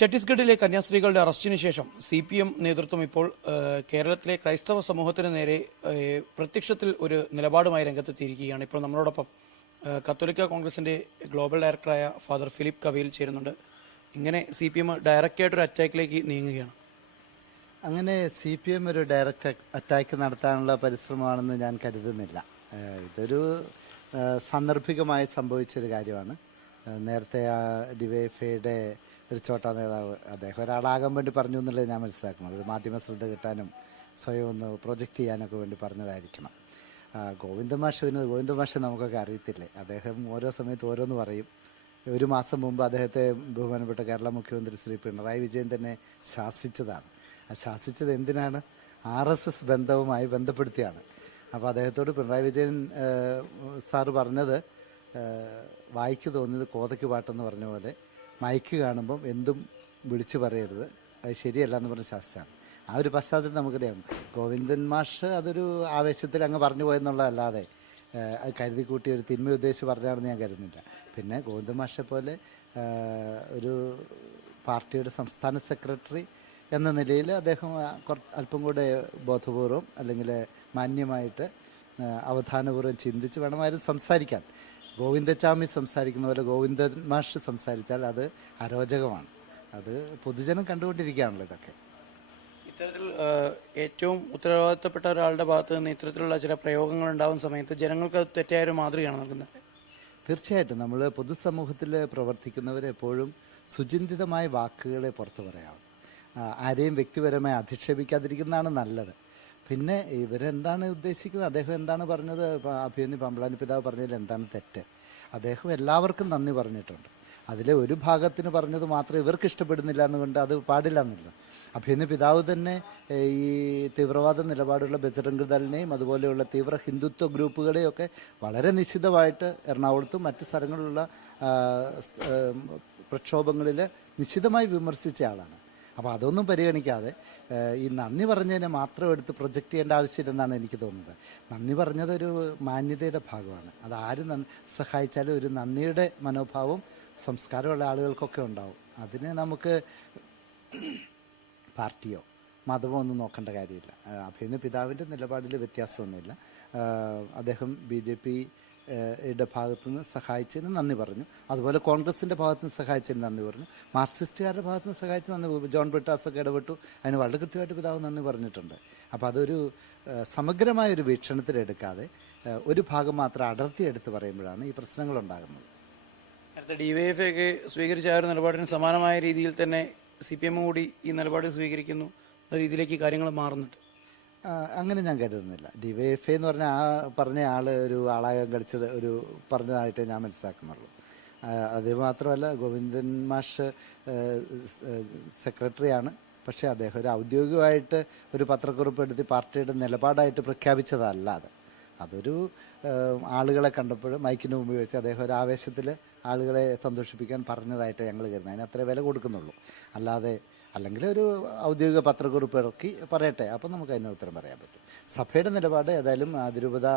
ഛത്തീസ്ഗഡിലെ കന്യാസ്ത്രീകളുടെ അറസ്റ്റിന് ശേഷം CPM നേതൃത്വം ഇപ്പോൾ കേരളത്തിലെ ക്രൈസ്തവ സമൂഹത്തിന് നേരെ പ്രത്യക്ഷത്തിൽ ഒരു നിലപാടുമായി രംഗത്തെത്തിയിരിക്കുകയാണ്. ഇപ്പോൾ നമ്മളോടൊപ്പം കത്തോലിക്ക കോൺഗ്രസിന്റെ ഗ്ലോബൽ ഡയറക്ടറായ ഫാദർ ഫിലിപ്പ് കവയിൽ ചേരുന്നുണ്ട്. ഇങ്ങനെ CPM ഡയറക്റ്റായിട്ടൊരു അറ്റാക്കിലേക്ക് നീങ്ങുകയാണ്. അങ്ങനെ CPM ഒരു ഡയറക്റ്റ് അറ്റാക്ക് നടത്താനുള്ള പരിശ്രമമാണെന്ന് ഞാൻ കരുതുന്നില്ല. ഇതൊരു സാന്ദർഭികമായി സംഭവിച്ചൊരു കാര്യമാണ്. നേരത്തെ ഡിവൈഎഫ്ഐയുടെ ഒരു ചോട്ടാ നേതാവ് അദ്ദേഹം ഒരാളാകാൻ വേണ്ടി പറഞ്ഞു എന്നുള്ളത് ഞാൻ മനസ്സിലാക്കണം. ഒരു മാധ്യമ ശ്രദ്ധ കിട്ടാനും സ്വയം ഒന്ന് പ്രൊജക്റ്റ് ചെയ്യാനൊക്കെ വേണ്ടി പറഞ്ഞതായിരിക്കണം. ഗോവിന്ദ മാഷ് നമുക്കൊക്കെ അറിയത്തില്ലേ, അദ്ദേഹം ഓരോ സമയത്ത് ഓരോന്ന് പറയും. ഒരു മാസം മുമ്പ് അദ്ദേഹത്തെ ബഹുമാനപ്പെട്ട കേരള മുഖ്യമന്ത്രി ശ്രീ പിണറായി വിജയൻ തന്നെ ശാസിച്ചതാണ്. ആ ശാസിച്ചത് എന്തിനാണ്? RSS ബന്ധവുമായി ബന്ധപ്പെടുത്തിയാണ്. അപ്പോൾ അദ്ദേഹത്തോട് പിണറായി വിജയൻ സാറ് പറഞ്ഞത്, വായിക്ക് തോന്നിയത് കോതയ്ക്ക് പാട്ടെന്ന് പറഞ്ഞ പോലെ മൈക്ക് കാണുമ്പം എന്തും വിളിച്ചു പറയരുത്, അത് ശരിയല്ല എന്ന് പറഞ്ഞ ശാസ്ത്രമാണ്. ആ ഒരു പശ്ചാത്തലം നമുക്കറിയാം. ഗോവിന്ദൻ മാഷ് അതൊരു ആവേശത്തിൽ അങ്ങ് പറഞ്ഞു പോയെന്നുള്ളതല്ലാതെ അത് കരുതി കൂട്ടി ഒരു തിന്മ ഉദ്ദേശിച്ച് പറഞ്ഞാണെന്ന് ഞാൻ കരുതുന്നില്ല. പിന്നെ ഗോവിന്ദൻ മാഷെ പോലെ ഒരു പാർട്ടിയുടെ സംസ്ഥാന സെക്രട്ടറി എന്ന നിലയിൽ അദ്ദേഹം അല്പം കൂടെ ബോധപൂർവം അല്ലെങ്കിൽ മാന്യമായിട്ട് അവധാനപൂർവ്വം ചിന്തിച്ച് വേണമായിരുന്നു സംസാരിക്കാൻ. ഗോവിന്ദച്ചാമി സംസാരിക്കുന്ന പോലെ ഗോവിന്ദൻ മാഷ് സംസാരിച്ചാൽ അത് അരോചകമാണ്. അത് പൊതുജനം കണ്ടുകൊണ്ടിരിക്കുകയാണല്ലോ. ഇതൊക്കെ ഇത്തരത്തിൽ ഏറ്റവും ഉത്തരവാദിത്തപ്പെട്ട ഒരാളുടെ ഭാഗത്ത് നിന്ന് ഇത്തരത്തിലുള്ള ചില പ്രയോഗങ്ങൾ ഉണ്ടാകുന്ന സമയത്ത് ജനങ്ങൾക്ക് അത് തെറ്റായ ഒരു മാതൃകയാണ് നൽകുന്നത്. തീർച്ചയായിട്ടും നമ്മൾ പൊതുസമൂഹത്തിൽ പ്രവർത്തിക്കുന്നവരെപ്പോഴും സുചിന്തിതമായ വാക്കുകളെ പുറത്തു പറയാവും. ആരെയും വ്യക്തിപരമായി അധിക്ഷേപിക്കാതിരിക്കുന്നതാണ് നല്ലത്. പിന്നെ ഇവരെന്താണ് ഉദ്ദേശിക്കുന്നത്, അദ്ദേഹം എന്താണ് പറഞ്ഞത്, അഭിമന്യു പമ്പളാനി പിതാവ് പറഞ്ഞതിൽ എന്താണ് തെറ്റ്? അദ്ദേഹം എല്ലാവർക്കും നന്ദി പറഞ്ഞിട്ടുണ്ട്. അതിലെ ഒരു ഭാഗത്തിന് പറഞ്ഞത് മാത്രം ഇവർക്ക് ഇഷ്ടപ്പെടുന്നില്ല എന്നുകൊണ്ട് അത് പാടില്ല എന്നല്ല. അഭിമന്യു പിതാവ് തന്നെ ഈ തീവ്രവാദ നിലപാടുള്ള ബജറംഗ് ദളിനെയും അതുപോലെയുള്ള തീവ്ര ഹിന്ദുത്വ ഗ്രൂപ്പുകളെയൊക്കെ വളരെ നിശ്ചിതമായിട്ട് എറണാകുളത്തും മറ്റ് സ്ഥലങ്ങളിലുള്ള പ്രക്ഷോഭങ്ങളിൽ നിശ്ചിതമായി വിമർശിച്ച ആളാണ്. അപ്പോൾ അതൊന്നും പരിഗണിക്കാതെ ഈ നന്ദി പറഞ്ഞതിനെ മാത്രം എടുത്ത് പ്രൊജക്റ്റ് ചെയ്യേണ്ട ആവശ്യമില്ലെന്നാണ് എനിക്ക് തോന്നുന്നത്. നന്ദി പറഞ്ഞതൊരു മാന്യതയുടെ ഭാഗമാണ്. അത് ആര് സഹായിച്ചാലും ഒരു നന്ദിയുടെ മനോഭാവം സംസ്കാരമുള്ള ആളുകൾക്കൊക്കെ ഉണ്ടാവും. അതിന് നമുക്ക് പാർട്ടിയോ മതമോ ഒന്നും നോക്കേണ്ട കാര്യമില്ല. അഭിമന്യു പിതാവിൻ്റെ നിലപാടിൽ വ്യത്യാസമൊന്നുമില്ല. അദ്ദേഹം BJP യുടെ ഭാഗത്തുനിന്ന് സഹായിച്ചതിന് നന്ദി പറഞ്ഞു. അതുപോലെ കോൺഗ്രസിൻ്റെ ഭാഗത്തുനിന്ന് സഹായിച്ചതിന് നന്ദി പറഞ്ഞു. മാർക്സിസ്റ്റുകാരുടെ ഭാഗത്തുനിന്ന് സഹായിച്ച് നന്ദി, ജോൺ ബ്രിട്ടാസൊക്കെ ഇടപെട്ടു, അതിന് വളരെ കൃത്യമായിട്ട് പിതാവ് നന്ദി പറഞ്ഞിട്ടുണ്ട്. അപ്പോൾ അതൊരു സമഗ്രമായൊരു വീക്ഷണത്തിലെടുക്കാതെ ഒരു ഭാഗം മാത്രം അടർത്തിയെടുത്ത് പറയുമ്പോഴാണ് ഈ പ്രശ്നങ്ങളുണ്ടാകുന്നത്. നേരത്തെ DYFI ഒക്കെ സ്വീകരിച്ച ആ ഒരു നിലപാടിന് സമാനമായ രീതിയിൽ തന്നെ CPM കൂടി ഈ നിലപാട് സ്വീകരിക്കുന്നു എന്ന രീതിയിലേക്ക് കാര്യങ്ങൾ മാറുന്നുണ്ട്. അങ്ങനെ ഞാൻ കരുതുന്നില്ല. DYFI എന്ന് പറഞ്ഞാൽ പറഞ്ഞ ഒരു ആളാകം കളിച്ചത് ഒരു പറഞ്ഞതായിട്ടേ ഞാൻ മനസ്സിലാക്കുന്നുള്ളൂ. അത് മാത്രമല്ല, ഗോവിന്ദൻ മാഷ് സെക്രട്ടറിയാണ്. പക്ഷേ അദ്ദേഹം ഒരു ഔദ്യോഗികമായിട്ട് ഒരു പത്രക്കുറിപ്പ് എടുത്ത് പാർട്ടിയുടെ നിലപാടായിട്ട് പ്രഖ്യാപിച്ചതല്ലാതെ അതൊരു ആളുകളെ കണ്ടപ്പോൾ മൈക്കിന് മുമ്പ് വെച്ച് അദ്ദേഹം ഒരു ആവേശത്തിൽ ആളുകളെ സന്തോഷിപ്പിക്കാൻ പറഞ്ഞതായിട്ട് ഞങ്ങൾ കരുതുന്നത്. അതിന് അത്രേ വില കൊടുക്കുന്നുള്ളൂ. അല്ലാതെ അല്ലെങ്കിൽ ഒരു ഔദ്യോഗിക പത്രക്കുറിപ്പ് ഇറക്കി പറയട്ടെ, അപ്പം നമുക്ക് അതിന് ഉത്തരം പറയാൻ പറ്റും. സഭയുടെ നിലപാട് ഏതായാലും അതിരൂപത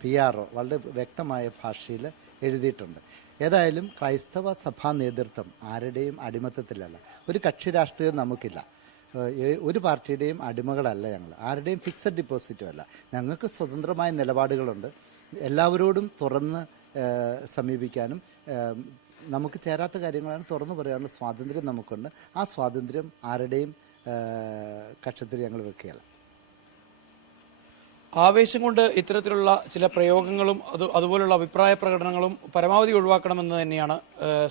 PRO വളരെ വ്യക്തമായ ഭാഷയിൽ എഴുതിയിട്ടുണ്ട്. ഏതായാലും ക്രൈസ്തവ സഭാ നേതൃത്വം ആരുടെയും അടിമത്തത്തിലല്ല. ഒരു കക്ഷി രാഷ്ട്രീയം നമുക്കില്ല. ഒരു പാർട്ടിയുടെയും അടിമകളല്ല ഞങ്ങൾ. ആരുടെയും ഫിക്സഡ് ഡിപ്പോസിറ്റും അല്ല. ഞങ്ങൾക്ക് സ്വതന്ത്രമായ നിലപാടുകളുണ്ട്. എല്ലാവരോടും തുറന്ന് സമീപിക്കാനും നമുക്ക് ചേരാത്ത കാര്യങ്ങളാണ് തുറന്നു പറയാനുള്ള സ്വാതന്ത്ര്യം നമുക്കുണ്ട്. ആ സ്വാതന്ത്ര്യം ആരുടെയും കക്ഷത്തിൽ ഞങ്ങൾ വെക്കുകയല്ല. ആവേശം കൊണ്ട് ഇത്തരത്തിലുള്ള ചില പ്രയോഗങ്ങളും അതുപോലുള്ള അഭിപ്രായ പ്രകടനങ്ങളും പരമാവധി ഒഴിവാക്കണമെന്ന് തന്നെയാണ്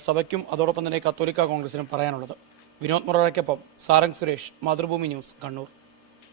സഭയ്ക്കും അതോടൊപ്പം തന്നെ കത്തോലിക്ക കോൺഗ്രസിനും പറയാനുള്ളത്. വിനോദ് മുറയ്ക്കൊപ്പം സാരംഗ് സുരേഷ്, മാതൃഭൂമി ന്യൂസ്, കണ്ണൂർ.